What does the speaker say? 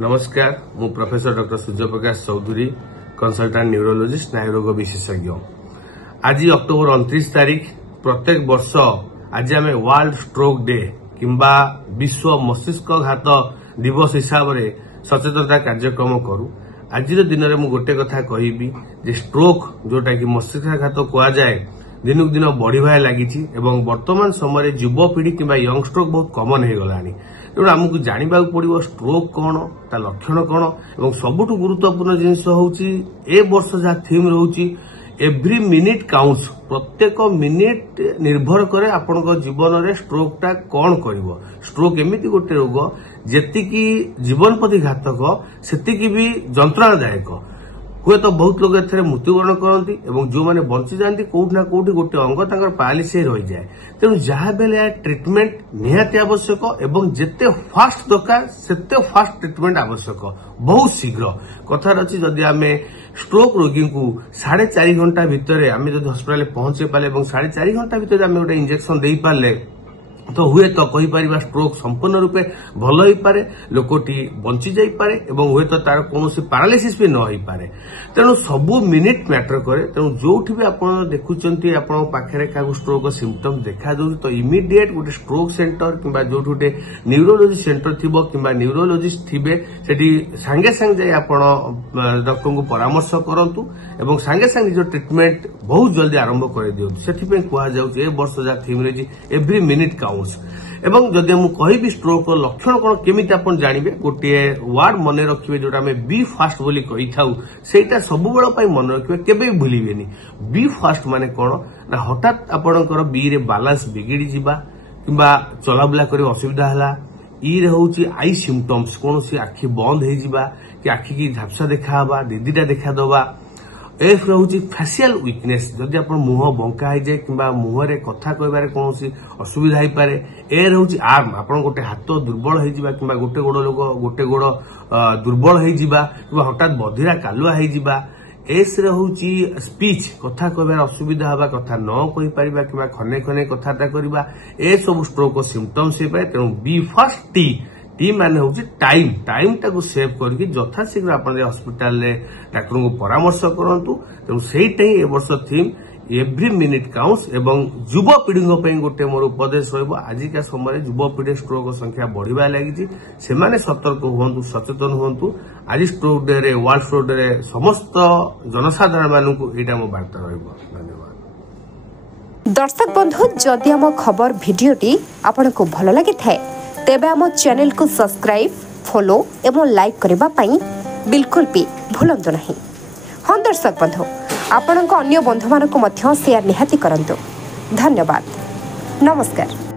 नमस्कार मु professor doctor Suryaprakash Choudhary consultant neurologist स्नायुरोग विशेषज्ञ। आज अक्टोबर 29 तारीख प्रत्येक वर्ष आज आम वर्ल्ड स्ट्रोक डे किंबा विश्व मस्तिष्कघात दिवस हिसाब से सचेतनता कार्यक्रम करूँ। आज दिन में मुझे गोटे कथा कहबी जे स्ट्रोक जोटा कि मस्तिष्कघात कहुए दिनक दिन बढ़िबार लगी वर्तमान समय युवपीढ़ी किंबा यंग स्ट्रोक बहुत कमन हो गलानी। तेणु आमको जानवा पड़ो स्ट्रोक कौन ता लक्षण कौन और सबुठ गुरुत्वपूर्ण जिनस हूँ ए वर्ष जहाँ थीम रोचे एव्री मिनिट काउंट्स। प्रत्येक मिनिट निर्भर करे आपण जीवन में स्ट्रोकटा कौन कर। स्ट्रोक एमती गोटे रोग जेतिकी जीवन प्रति घातक सेतिकी भी जंत्रणादायक। हुए तो बहुत लोग ए मृत्युवरण करती जो मैंने बंची जाती कौटि ना कौटि गोटे अंग तक पारालिसिस रही जाए। तेणु जहाँ बेले ट्रिटमेंट निहाती आवश्यक एवं जिते फास्ट दरकार सेते फास्ट ट्रिटमेंट आवश्यक बहुत शीघ्र। कथार अच्छी जदि आम स्ट्रोक रोगी को 4.5 घंटा भितर आम जब हस्पिटाल पहुंचे पाले 4.5 घंटा भितर आम गोटे इंजेक्शन दे पारे तो हुए तो कहीपर स्ट्रोक संपूर्ण रूपे भल हो पारे लोकटी बंची जाई पारे एवं हुए तो तार कौन पारालिसिस भी न हो पारे। तेणु सबू मिनिट मैटर करे। तेणु जो भी आप देखुंट पाखे क्या स्ट्रोक सिम्पटम देखा दो तो इमिडिएट गोटे स्ट्रोक सेंटर किंबा जो गोटे न्यूरोलोजी सेंटर थी कि न्यूरोलोजिस्ट थे सेठी सांगे सांगे जाए आप डॉक्टर को परामर्श करंतु एवं सांगे सांगे जो ट्रीटमेंट बहुत जल्दी आरंभ कर दियंतु। सेठी कह जाउछ ए वर्ष जा थीम रे एव्री मिनिट काउंट्स। एवं जदि मुझे कहबी स्ट्रोक लक्षण कौन केमी आप जानवे गोटे वार्ड मन रखिए जोटा आम बी फास्ट बोली कही था सेटा सब बेल मन रखिए केबे भूलिबेनी। बी फास्ट माने कौन ना हठात आपणकर बी रे बालांस बिगिड़ी जिबा किंबा चलाबुला करे असुविधा हला। ई रे होची आई सिम्पटम्स कौन सी आखि बंद हो जिबा कि आखि की झापसा देखा हबा दीदीटा देखा दबा। एफ रोचे फेसियल वीकनेस जदि आप मुह बंका हो जाए कि मुहर कथा कहबार कौन असुविधा हो पाए। ए रोचे आर्म आप गोटे हाथ दुर्बल हो कि गोटे गोड़ लोक गोटे गोड़ दुर्बल हो हठात बधिरा कालुआ हो। एस रोचे स्पीच कथा कहबार असुविधा हवा कथा न कही पार कि खने खने कथाटा करवा ए सब स्ट्रोक सिम्पटम्स हो पाए। तेणु बी फास्ट टी माने हूँ टाइम टाइम टाक सेव करके यथाशीघ्र आप हस्पिटाल डाक्टर को परामर्श करंतु। तेणु सेटा ही ए वर्ष थीम एव्री मिनिट काउंट्स एवं युवपीढ़ी गोटे मोर उपदेश रजिका समय युवपीढ़ी स्ट्रोक संख्या बढ़िबार लगी से सतर्क हूँ सचेतन हूँ। आज स्ट्रोक डे रे वर्ल्ड स्ट्रोक डे रे समस्त जनसाधारण मानू यहाँ मो वार्ता धन्यवाद। दर्शक बंधु जदि आम खबर भिडियोटी आपको भल लगी थाए तेबे आम चैनल को सब्सक्राइब फॉलो एवं लाइक करबा पई बिल्कुल भी भूलंतु नहीं। हाँ दर्शक बंधु आपण अन्य बंधु मानक मध्य शेयर निहाती करंतु। धन्यवाद। नमस्कार।